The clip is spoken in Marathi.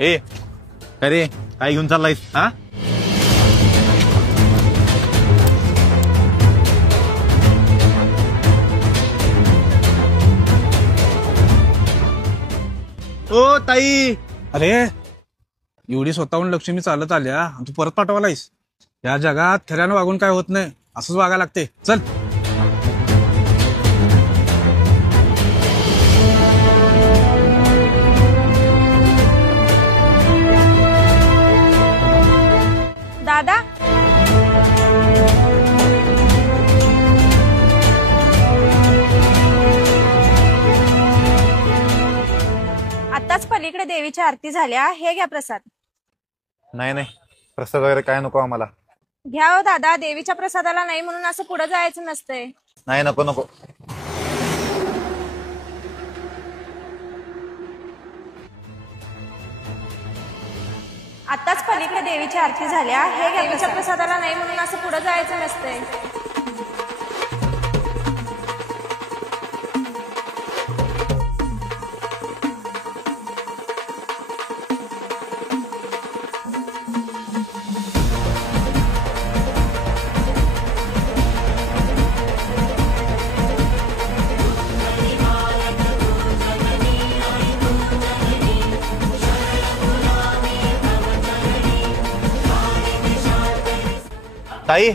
ए अरे काय घेऊन चाललायस हा? ओ ताई, अरे एवढी स्वतःहून लक्ष्मी चालत आल्या आणि तू परत पाठवालायस. या जगात खऱ्यानं वागून काय होत नाही, असंच वागायला लागते. चल. दादा, आताच पलीकडे देवीची आरती झाल्या, हे घ्या प्रसाद. नाही नाही, प्रसाद वगैरे काय नको आम्हाला. घ्या हो दादा, देवीच्या प्रसादाला नाही म्हणून असं पुढे जायचं नसतंय. नाही नको नको. आताच पलीकडे देवीची आरती झाल्या, हे घ्या. देवीच्या प्रसादाला नाही म्हणून असं पुढे जायचं नसतंय. ताई